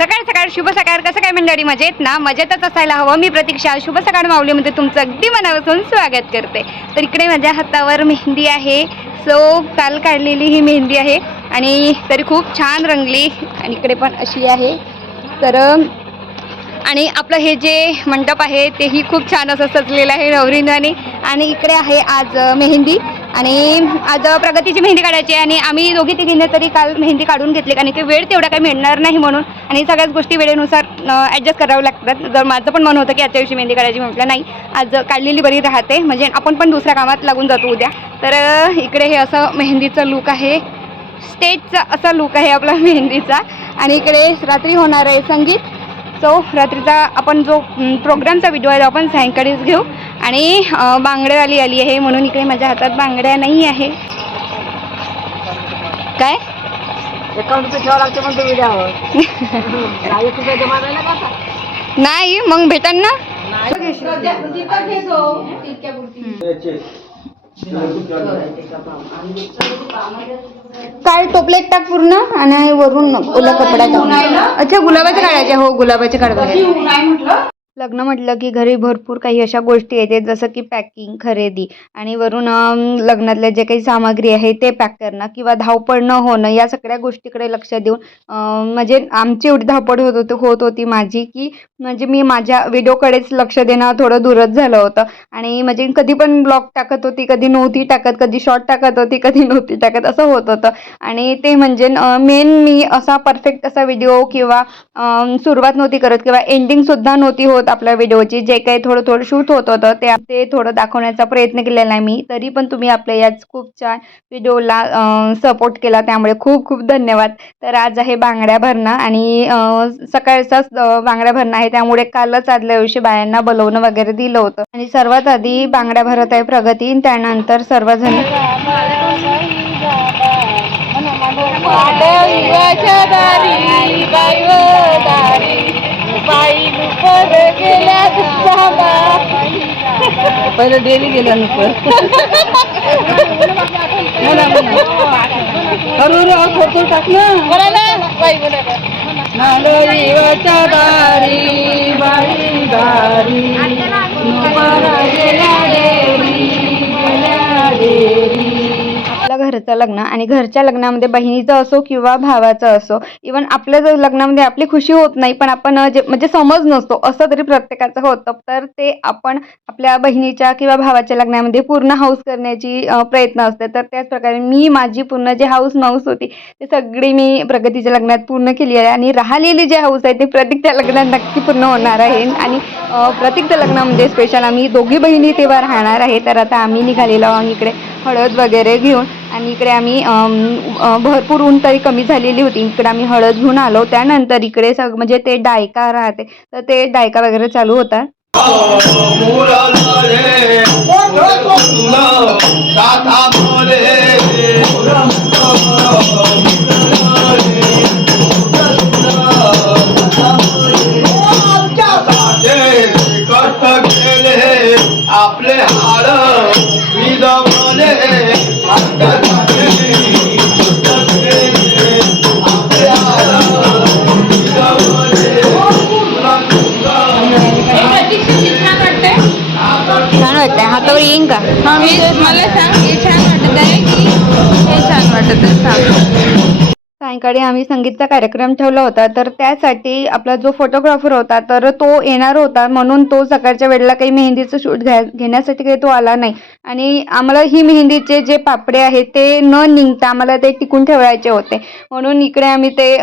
सकाळ सकाळ शुभ सकाळ कसं काय मंडळी? मजेत ना? मजेतच असायला हवं. मी प्रतीक्षा शुभ सकाळ माऊलीमध्ये तुमचं अगदी मनापासून स्वागत करते. तर इकडे माझ्या हातावर मेहंदी आहे. सो काल काढलेली ही मेहंदी आहे. आणि तरी खूप छान रंगली. आणि इकडे पण अशी आहे. तर आणि आपलं हे जे मंडप आहे तेही खूप छान असं सजलेलं आहे नवरिंदाने आणि इकडे आहे आज मेहंदी. आणि आज प्रगतीची मेहंदी काढायची आहे आणि आम्ही दोघी तिघींनी तरी काल मेहंदी काढून घेतली कारण की वेळ तेवढा काही मिळणार नाही म्हणून. आणि सगळ्याच गोष्टी वेळेनुसार ॲडजस्ट करावं लागतात. जर माझं पण मन होतं की आजच्या दिवशी मेहंदी काढायची म्हटलं नाही आज काढलेली बरी राहते. म्हणजे आपण पण दुसऱ्या कामात लागून जातो उद्या. तर इकडे हे असं मेहंदीचं लूक आहे. स्टेजचा असा लूक आहे आपला मेहंदीचा. आणि इकडे रात्री होणार आहे संगीत. सो रात्रीचा आपण जो प्रोग्रामचा व्हिडिओ आहे तो आपण सायंकाळीच घेऊ. आणि बांगड्यावाली आली आहे म्हणून इकडे माझ्या हातात बांगड्या नाही आहे. काय? नाही मग भेटन ना? काय टोपले एक टाक पूर्ण आणि वरून ओला कपडा टाक. अच्छा गुलाबाचे काढायचे हो गुलाबाचे काढायचे लग्न म्हटलं की घरी भरपूर काही अशा गोष्टी येते जसं की पॅकिंग खरेदी आणि वरून लग्नातले लग्नातल्या जे काही सामग्री आहे ते पॅक करणं किंवा धावपळ न होणं या सगळ्या गोष्टीकडे लक्ष देऊन म्हणजे आमची एवढी धावपळ होत होती होत होती माझी की म्हणजे मी माझ्या व्हिडिओकडेच लक्ष देणं थोडं दूरच झालं होतं. आणि म्हणजे कधी पण ब्लॉग टाकत होती कधी नव्हती टाकत कधी शॉर्ट टाकत होती कधी नव्हती टाकत असं होत होतं. आणि ते म्हणजे मेन मी असा परफेक्ट असा व्हिडिओ किंवा सुरुवात नव्हती करत किंवा एंडिंगसुद्धा नव्हती होत. आपल्या व्हिडिओची जे काही थोडं थोडं शूट होत होतं ते ते थोडं दाखवण्याचा प्रयत्न केलेला आहे मी. तरी पण तुम्ही आपल्या याच खूप छान व्हिडिओला सपोर्ट केला. त्यामुळे खूप खूप धन्यवाद. तर आज आहे बांगड्या भरणं आणि सकाळचाच बांगड्या भरणं आहे. त्यामुळे कालच आदल्या दिवशी बायांना बोलवणं वगैरे दिलं होतं. आणि सर्वात आधी बांगड्या भरत आहे प्रगती. त्यानंतर सर्वजण पहिले डेली गेल्यानंतर अरे अरे फोटो टाक ना नालोरीवाच्या दारी बाई दारी नुमारा गेल्या डेरी, गेल्या डेरी. घरचं लग्न आणि घरच्या लग्नामध्ये बहिणीचं असो किंवा भावाचं असो इवन आपल्या जर लग्नामध्ये आपली खुशी होत नाही पण आपण जे म्हणजे समज नसतो असं तरी प्रत्येकाचं होतं तर ते आपण आपल्या बहिणीच्या किंवा भावाच्या लग्नामध्ये पूर्ण हाऊस करण्याची प्रयत्न असते. तर त्याच प्रकारे मी माझी पूर्ण जी हाऊस माऊस होती ते सगळी मी प्रगतीच्या लग्नात पूर्ण केली आहे आणि राहिलेली जी हाऊस आहे ते प्रतीकच्या लग्नात नक्की पूर्ण होणार आहे. आणि प्रतीकच्या लग्नामध्ये स्पेशल आम्ही दोघी बहिणी तेव्हा राहणार आहे तर आता आम्ही निघालेलो आहोत इकडे हळद वगैरे घेऊन. आणि इकडे आम्ही भरपूर ऊन तरी कमी झालेली होती. इकडे आम्ही हळद घेऊन आलो. त्यानंतर इकडे सग म्हणजे ते डायका राहते. तर ते डायका वगैरे चालू होता. येईन का? मला सांग हे छान वाटत आहे. की हे छान वाटत आहे सांग. सायंकाळी आम्ही संगीतचा कार्यक्रम ठेवला होता तर त्यासाठी आपला जो फोटोग्राफर होता तर तो येणार होता म्हणून तो सकाळच्या वेळेला काही मेहंदीचं शूट घ्या घेण्यासाठी काही तो आला नाही. आणि आम्हाला ही मेहंदीचे जे पापडे आहेत ते न निघता आम्हाला ते टिकून ठेवायचे होते. म्हणून इकडे आम्ही ते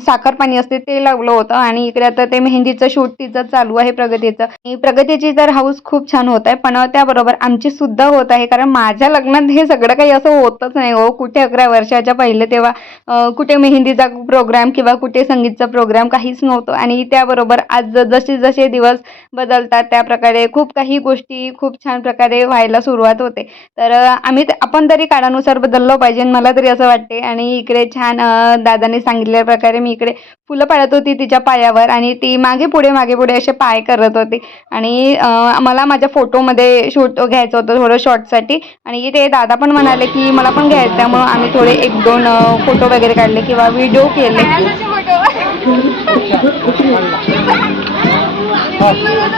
साखर पाणी असते ते लावलं होतं आणि इकडे आता ते मेहंदीचं शूट तिचं चालू आहे प्रगतीचं. आणि प्रगतीची तर हाऊस खूप छान होत आहे पण त्याबरोबर आमची सुद्धा होत आहे कारण माझ्या लग्नात हे सगळं काही असं होतच नाही हो. कुठे अकरा वर्षाच्या पहिले तेव्हा कुठे कुठे मेहंदीचा प्रोग्राम किंवा कुठे संगीतचा प्रोग्राम काहीच नव्हतं. आणि त्याबरोबर आज ज- जसे जसे दिवस बदलतात त्याप्रकारे खूप काही गोष्टी खूप छान प्रकारे व्हायला सुरुवात होते. तर आम्ही आपण तरी काळानुसार बदललो पाहिजे मला तरी असं वाटते. आणि इकडे छान दादाने सांगितल्या प्रकारे मी इकडे फुलं पाळत होती तिच्या पायावर आणि ती मागे पुढे मागे पुढे असे पाय करत होती. आणि मला माझ्या फोटोमध्ये शूट घ्यायचं होतं थोडं शॉर्टसाठी आणि ते दादा पण म्हणाले की मला पण घ्यायचं आहे. म्हणून आम्ही थोडे एक दोन फोटो वगैरे काढले.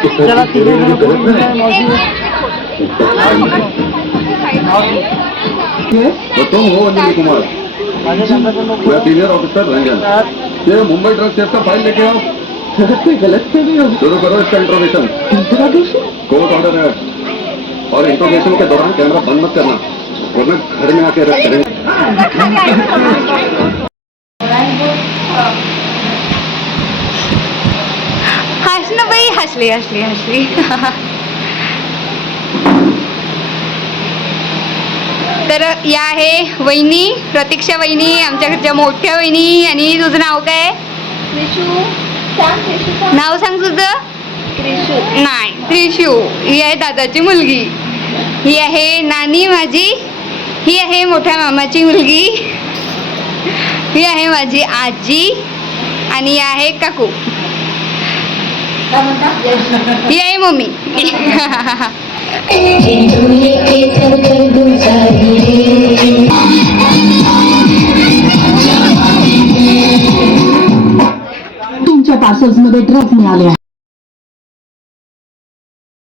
तिथे जण बोलून जाऊ, मावशी. तो तुम हो अनिल कुमार। माझ्या नंबरचं नको. मैं सीनियर ऑफिसर रंजन ये मुंबई ड्रग केस का फ़ाइल लेके आओ। गलत शुरू करो इसका इंट्रोगेशन कोर्ट ऑर्डर है। और इंट्रोगेशन के दौरान कैमरा बंद मत करना वरना घर में आके अरेस्ट करेंगे। हसली हसली हसली तर या आहे वहिनी प्रतीक्षा वहिनी आमच्या घरच्या मोठ्या वहिनी आणि तुझं नाव काय? नाव सांग तुझं? नाही त्रिशू. ही आहे दादाची मुलगी. ही आहे नानी माझी. ही आहे मोठ्या मामाची मुलगी. ही आहे माझी आजी. आणि ही आहे काकू. ही आहे मम्मी। तुमच्या पार्सल्समध्ये ड्रग्ज मिळाले आहे.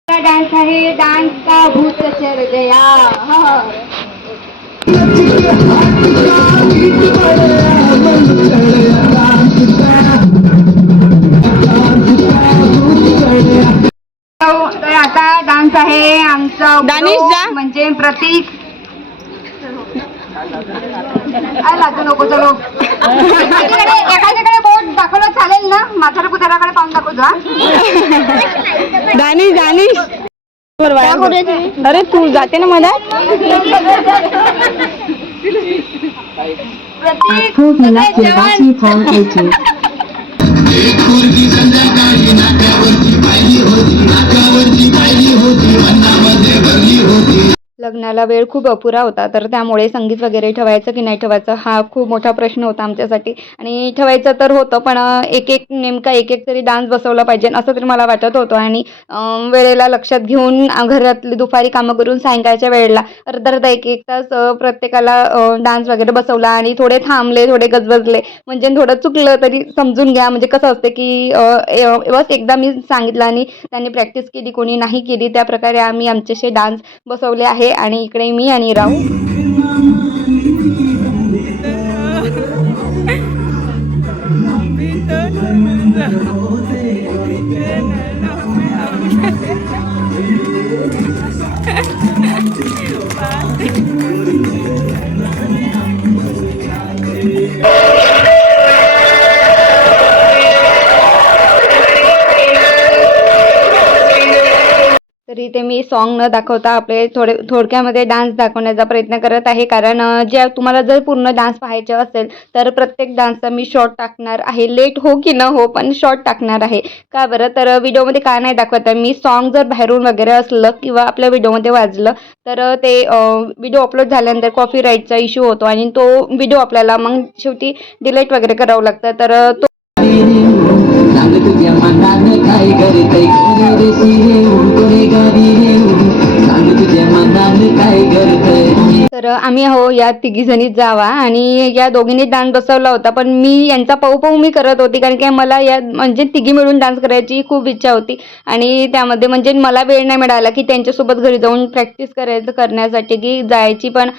डान्स आहे. डान्स का भूत चल गया डान्स आहे आमचा दानिश जा. म्हणजे प्रतीक. काय लागू नको चलो. एखाद्याकडे एखाद्याकडे बोट दाखवलं चालेल ना? म्हातारा पुतळ्याकडे पाहून दाखवतो हा. दानिश दानिश. अरे तू जाते ना मधात? प्रतीक खूप मला फॉल खायची. लग्नाला वेळ खूप अपुरा होता. तर त्यामुळे संगीत वगैरे ठेवायचं की नाही ठेवायचं हा खूप मोठा प्रश्न होता आमच्यासाठी. आणि ठेवायचं तर होतं पण एक एक नेमका एक एक तरी डान्स बसवला पाहिजे असं तरी मला वाटत होतं. आणि वेळेला लक्षात घेऊन घरातली दुपारी कामं करून सायंकाळच्या वेळेला अर्धा अर्धा एक एक तास प्रत्येकाला डान्स वगैरे बसवला आणि थोडे थांबले थोडे गजबजले. म्हणजे थोडं चुकलं तरी समजून घ्या. म्हणजे कसं असतं की बस एकदा मी सांगितलं आणि त्यांनी प्रॅक्टिस केली कोणी नाही केली त्या प्रकारे आम्ही आमचेसे डान्स बसवले आहे. आणि इकडे मी आणि राहू. तर ते मी सॉन्ग न दाखवता आपले थोडे थोडक्यामध्ये डान्स दाखवण्याचा प्रयत्न करत आहे. कारण जे तुम्हाला जर पूर्ण डान्स पाहायचे असेल तर प्रत्येक डान्सचा मी शॉर्ट टाकणार आहे. लेट हो की न हो पण शॉर्ट टाकणार आहे. का बरं? तर व्हिडिओमध्ये का नाही दाखवत आहे. मी सॉन्ग जर बाहेरून वगैरे असलं किंवा आपल्या व्हिडिओमध्ये वाजलं तर ते व्हिडिओ अपलोड झाल्यानंतर कॉफी राईटचा इश्यू होतो आणि तो व्हिडिओ आपल्याला मग शेवटी डिलीट वगैरे करावं लागतं. तर तो सांग तुझ्या मनानं काय करतय घरी रे सिरे उडतोय गावी रे सांग तुझ्या मनानं काय करतय? तर आम्ही आहो या तिघीजणी जावा. आणि या दोघींनी डान्स बसवला होता पण मी यांचा पाहू पाहू मी करत होती कारण की मला या म्हणजे तिघी मिळून डान्स करायची खूप इच्छा होती. आणि त्यामध्ये म्हणजे मला वेळ नाही मिळाला की त्यांच्यासोबत घरी जाऊन प्रॅक्टिस करायचं करण्यासाठी की जायची. पण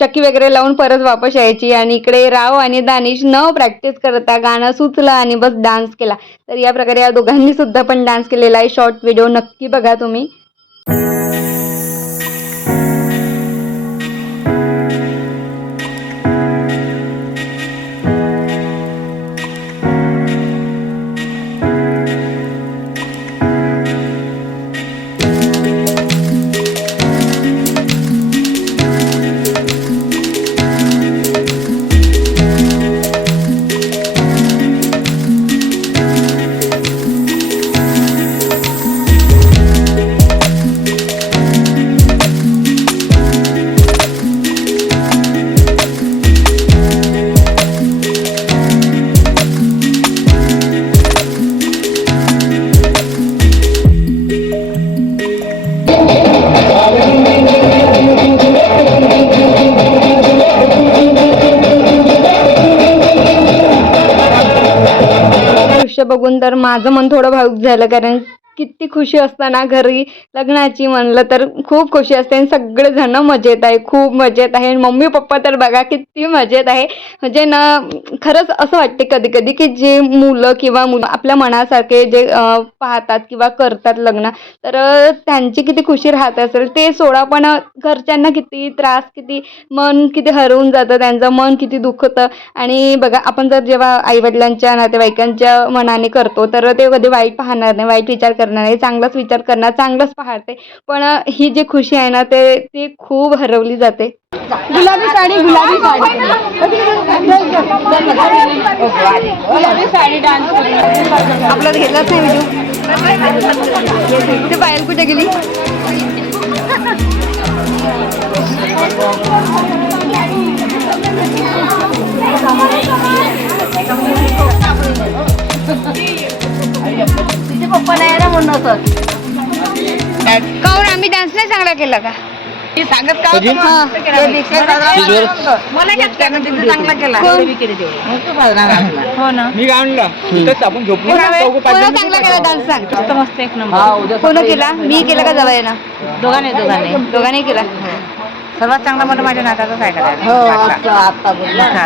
चक्की वगैरे लावून परत वापस यायची. आणि इकडे राव आणि दानिश न प्रॅक्टिस करता गाणं सुचलं आणि बस डान्स केला. तर या प्रकारे या दोघांनी सुद्धा पण डान्स केलेला आहे. शॉर्ट व्हिडिओ नक्की बघा तुम्ही. बघून तर माझं मन थोडं भावुक झालं कारण किती खुशी असताना घरी लग्नाची म्हणलं तर खूप खुशी असते आणि सगळेजण मजेत आहे खूप मजेत आहे. आणि मम्मी पप्पा तर बघा किती मजेत आहे. म्हणजे ना खरंच असं वाटते कधी कधी की जे मुलं किंवा मुलं आपल्या मनासारखे जे पाहतात किंवा करतात लग्न तर त्यांची किती खुशी राहत असेल. ते सोडा पण घरच्यांना किती त्रास किती मन किती हरवून जातं त्यांचं मन किती दुखतं. आणि बघा आपण जर जेव्हा आईवडिलांच्या नातेवाईकांच्या मनाने करतो तर ते कधी वाईट पाहणार नाही वाईट विचार करणार नाही चांगलाच विचार करणार चांगलंच पाहते. पण ही जी खुशी आहे ना ते ती खूप हरवली जाते. गुलाबी साडी गुलाबी साडी. आपल्याला घेतलाच नाही व्हिडिओ ते पायल कुठे गेली? काऊन आम्ही डान्स नाही चांगला केला का? सांगत का मी आणला तिथंच आपण झोपून कोण चांगला केला डान्स सांग मस्त एक नंबर. कोण केला? मी केला का जवळ ना दोघांनी दोघांनी. दोघांनी केला. सर्वात चांगला मला माझ्या नाताचाच आहे. हो,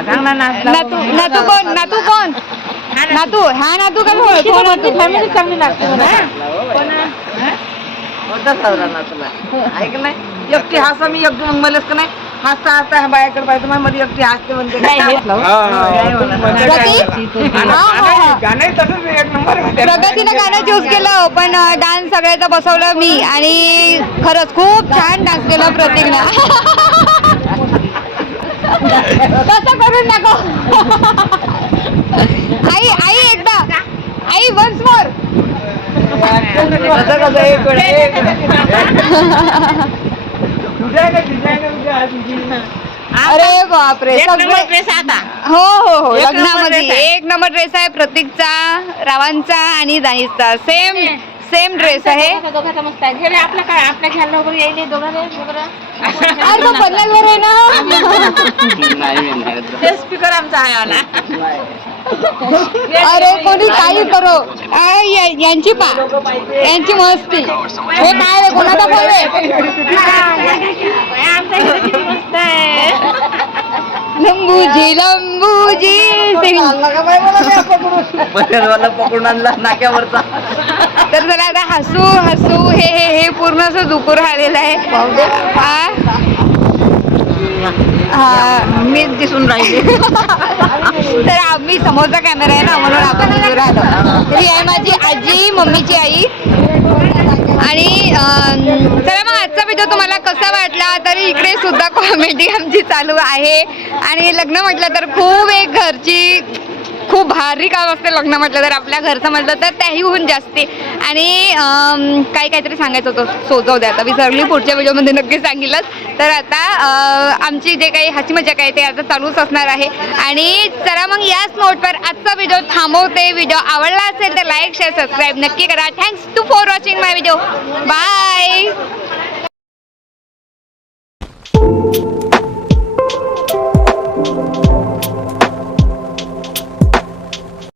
चांगला नाच नातू नातू कोण? नातू कोण? नातू. हा नातू का? फॅमिली चांगली लागते ऐक नाही एकटी हसा मी एकटी मग मलाच का नाही? हसता हसता ह्या बायाकडे पाहिजे मग मध्ये एकटी हसते म्हणते. प्रगतीनं गाणं चूज केलं पण डान्स सगळ्याचा बसवलं मी आणि खरंच खूप छान डान्स केला प्रतीकनं. तसं करून टाको आई आई एकदा आई वन्स मोर कसं कसं एक वेळ एक तुझ्या आहे का तुझ्या आहे का तुझ्या आहे तुझी अरे बापरे सगळे हो हो हो एक नंबर लग्नामध्ये. एक नंबर ड्रेस आहे प्रतीकचा रावांचा आणि दानिशचा सेम सेम ड्रेस आहे. आपला काय? आपल्या घ्यायला वगैरे येईल दोघांना? अरे तो पन्नासवर आहे ना? आहे अरे कोणी काही करो. या- यांची पा. यांची मस्ती. हे काय रे कोणाचा फोन लंबूजी लंबूजी पकडून आणला नाक्यावरचा. तर चला आता हसू हसू हे हे हे पूर्ण असं दुपूर आलेलं आहे? हा मी दिसून राहिले. तर आम्ही समोरचा कॅमेरा आहे ना म्हणून आपण तिथे राहतो तर ही आहे माझी आजी मम्मीची आई. आणि चला मग आजचा व्हिडिओ तुम्हाला कसा वाटला तरी इकडे सुद्धा कॉमेडी आमची चालू आहे. आणि लग्न म्हटलं तर खूप एक घरची खूप भारी काम असते लग्न म्हटलं तर आपल्या घरचं म्हटलं तर त्याही होऊन जास्ती. आणि काही काहीतरी सांगायचं होतं सोचव द्या आता. विसरली पुढच्या व्हिडिओमध्ये नक्की सांगितलंच तर आता आमची जे काही हसी मजा काय ते आता चालूच असणार आहे. आणि चला मग याच नोटवर आजचा व्हिडिओ थांबवते. व्हिडिओ आवडला असेल तर लाईक शेअर सबस्क्राईब नक्की करा. Thanks to for watching my video bye